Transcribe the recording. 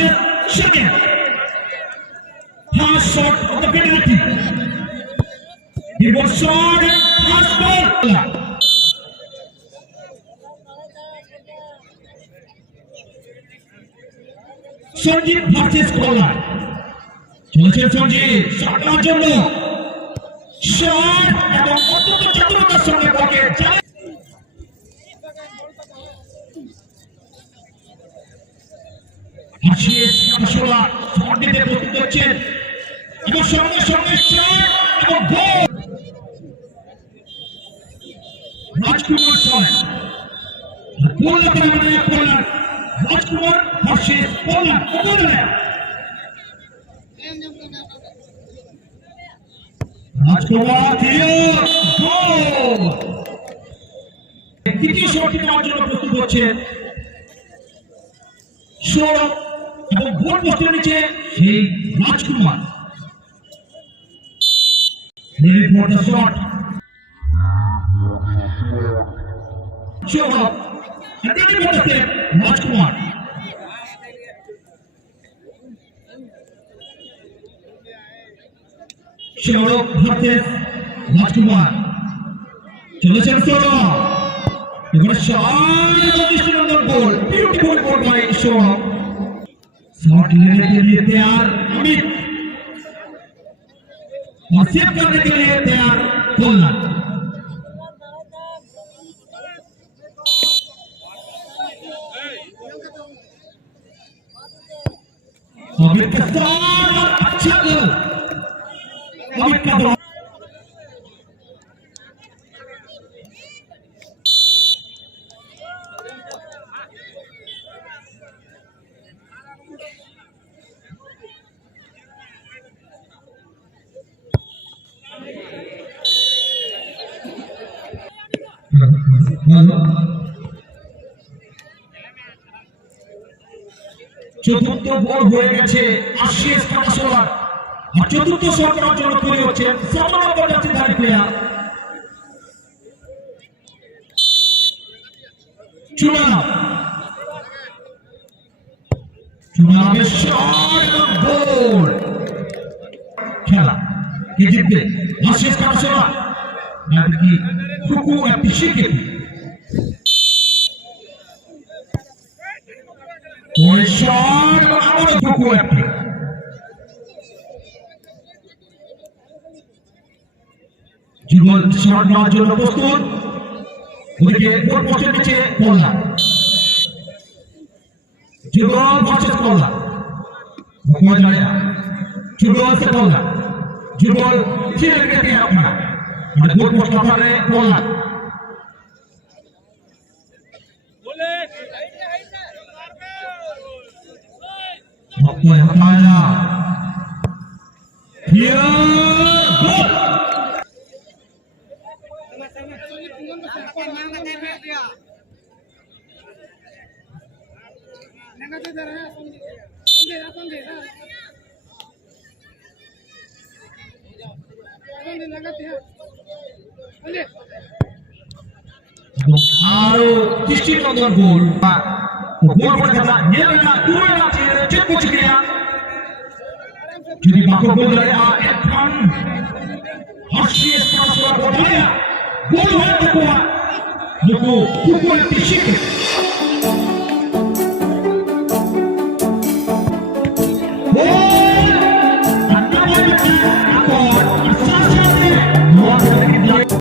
Harsha Shakir. Pass shot of the penalty. It was shot and pass ball. Sanjeev versus Kolar. চলেছে সঞ্জীব শট মারার জন্য শট এবং অত্যন্ত চতুরতার সঙ্গে বলকে আশিস কাশোলা শট দিতে প্রস্তুত হচ্ছেন এবং সঙ্গে সঙ্গে শট এবং গোল রাজকুমার ছয় গোল মানে কোলার রাজকুমার ভার্সেস কোলার কোলার রাজকুমার গোল তৃতীয় শটটি নেওয়ার জন্য প্রস্তুত হচ্ছেন সৌরভ এবং গোল পোস্টের নিচে সেই রাজকুমার শট সৌরভ রাজকুমার সৌরভ ভার্সেস রাজকুমার চলেছেন সৌরভ এবারে দৃষ্টিনন্দন goal beautiful goal by Sourav shot लेने के लिए तैयार अमित और सेव करने के लिए तैयार कोलर अमित का शॉट अच्छा गोल अमित का চতুর্থ বল হয়ে গেছে আশিস কাশোলা আর চতুর্থ শট নেওয়ার জন্য তৈরি হচ্ছেন 17 নম্বর জার্সিধারী প্লেয়ার চুনাবের শট এবং গোল খেলা কে জিতবে আশিস কাশোলা নাকি কুকু এপিসিকে শট আবারও কুকু এপি যুগল শট নেওয়ার জন্য প্রস্তুত ওদিকে গোল পোস্টের নিচে কোলনা যুগল ভার্সেস কোলনা ভগবান জানে যুগল সে কোলনা যুগল ছিলেন গেছে আপনারা মানে গোল পোস্ট আপনারে কোলনা Waktu yang mana? Dia gol. Aduh, dৃষ্টিনন্দন গোল গোল করে খেলা নেবে না দূরে না চেক পৌঁছে গিয়া যদি বাকো গোল লাগে এখন হাসিস কাশোলা গোল হয়ে গোল হয়ে কুকু কুকু এপিসিকে